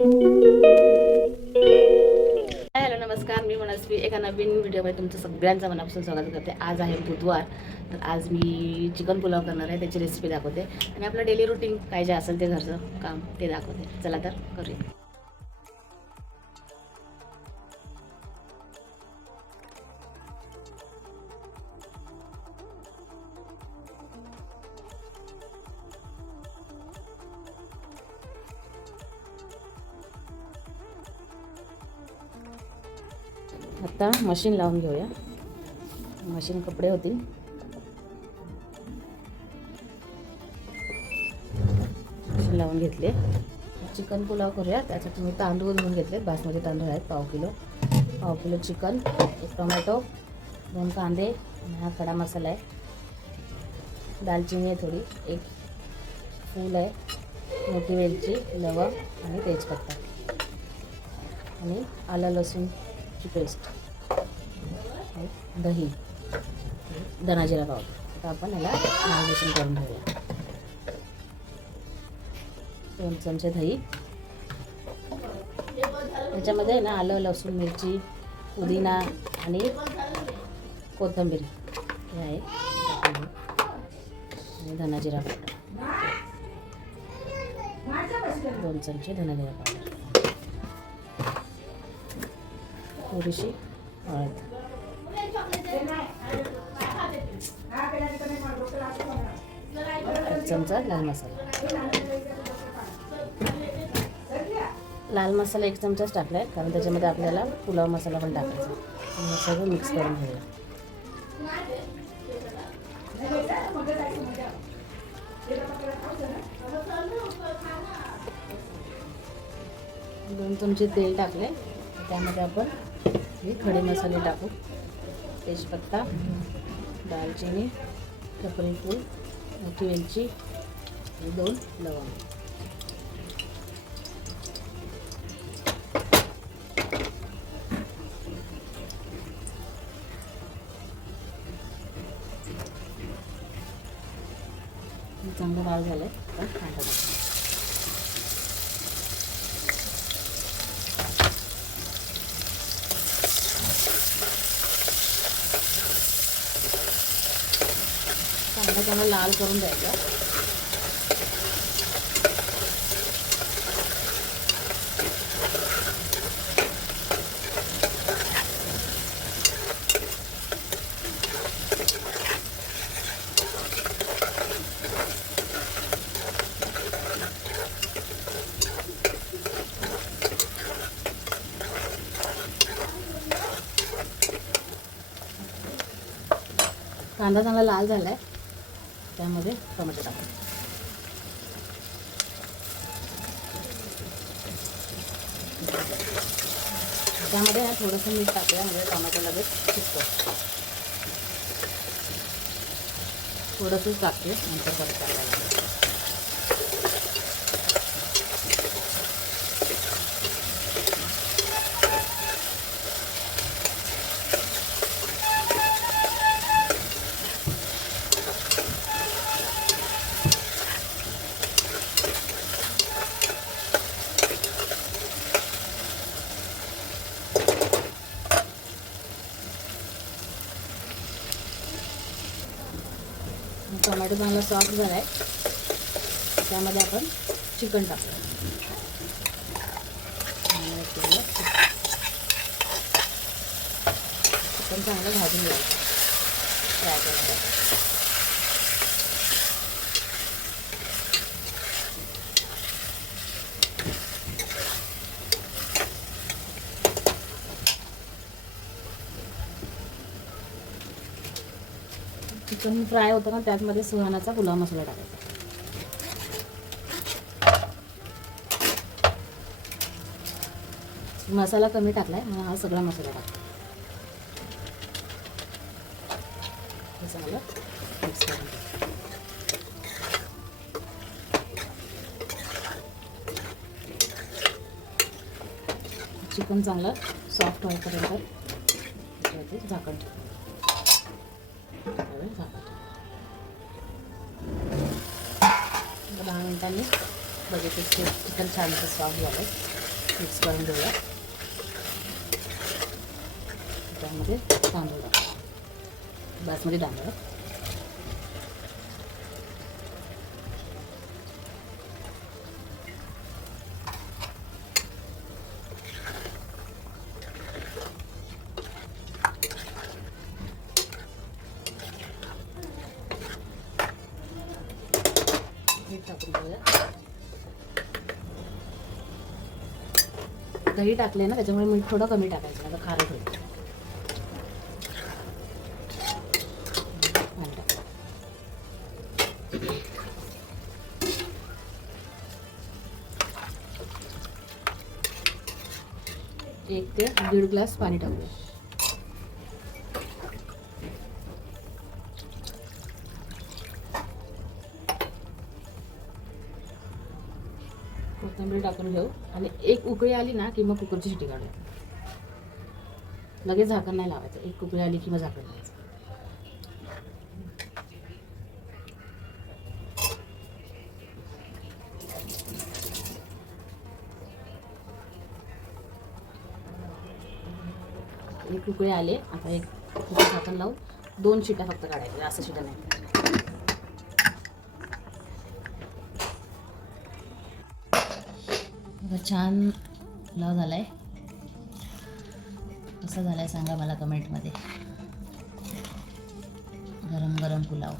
Hello नमस्कार, मी मनस्वी एका नवीन व्हिडिओमध्ये तुमचं सगळ्यांचं मनापासून स्वागत करते. आज आहे बुधवार, तर आज मी चिकन पुलाव करणार आहे. त्याची रेसिपी दाखवते आणि आपलं डेली रुटीन काय जे असेल ते घरचं काम ते दाखवते. चला तर करूया. आता मशीन लावून घेऊया. मशीन कपडे होतील. मशीन लावून घेतले. चिकन पुलाव करूया. त्यासाठी मी तांदूळ धुवून घेतले. बासमती तांदूळ आहेत पाव किलो चिकन, एक टोमॅटो, 2 कांदे आणि हा खडा मसाला आहे. दालचिनी आहे थोडी, एक फूल आहे, मोठी वेलची, लवंग आणि तेजपत्ता आणि आलं लसूणची पेस्ट, दही, धना जिरा पावडर. आता आपण याला मॅरिनेशन करून घेऊया. 2 चमचे दही, त्याच्यामध्ये ना आलं लसूण मिरची, पुदिना आणि कोथिंबीर हे आहे आणि धना जिरा पावडर, 2 चमचे धना जिरा पावडर, थोडीशी हळद, 1 चमचा लाल मसाला. लाल मसाला 1 चमचाच टाकला आहे, कारण त्याच्यामध्ये आपल्याला पुलाव मसाला पण टाकायचा. आणि सगळं मिक्स करून घेऊया. दोन चमचे तेल टाकले. त्यामध्ये आपण हे खडे मसाले टाकू. तेजपत्ता, दालचिनी, टपरी फूल, मोठी वेलची आणि 2 लवंग. चांगलं लाल झालं आहे. पण कांदा टाकू. कांदा चांगला लाल करून द्यायचा. कांदा चांगला लाल झाला आहे. त्यामध्ये टोमॅटो टाकू. त्यामध्ये थोडंसं मीठ टाकूया, म्हणजे टोमॅटो लगेच शिजतो. थोडंसंच टाकते, नंतर परत टाकायला. टोमॅटो चांगला सॉफ्ट झाला आहे. त्यामध्ये आपण चिकन टाकू. चिकन चांगलं भाजून घ्यायचं, फ्राय करून घ्यायचं. चिकन फ्राय होतं ना, त्यामध्ये सुहानाचा पुलाव मसाला टाकायचा. मसाला कमी टाकलाय, मग हा सगळा मसाला टाकला. हे चांगलं मिक्स करून घ्या. चिकन चांगलं सॉफ्ट होईपर्यंत झाकण ठेवू. 10 मिनिटांनी बघितलं चिकन छानसं सॉफ्ट झालं. मिक्स करून घेऊया. त्यामध्ये तांदूळ टाकू, बासमती तांदूळ. मीठ टाकून घेऊया. दही टाकले ना त्याच्यामुळे मीठ थोडं कमी टाकायचं, आता खारट होईल. एक ते 1.5 ग्लास पाणी टाकूया. कोथिंबीर टाकून घेऊ आणि एक उकळी आली ना की मग कुकरची शिटी काढूया. लगेच झाकण नाही लावायचं, एक उकळी आली की मग झाकण लावायचं. एक उकळी आले, आता एक झाकण लावून 2 शिट्या फक्त काढायच्या, असं शिट्या नाही. छान पुलाव झालाय. कसा झालाय सांगा मला कमेंटमध्ये. गरम गरम पुलाव.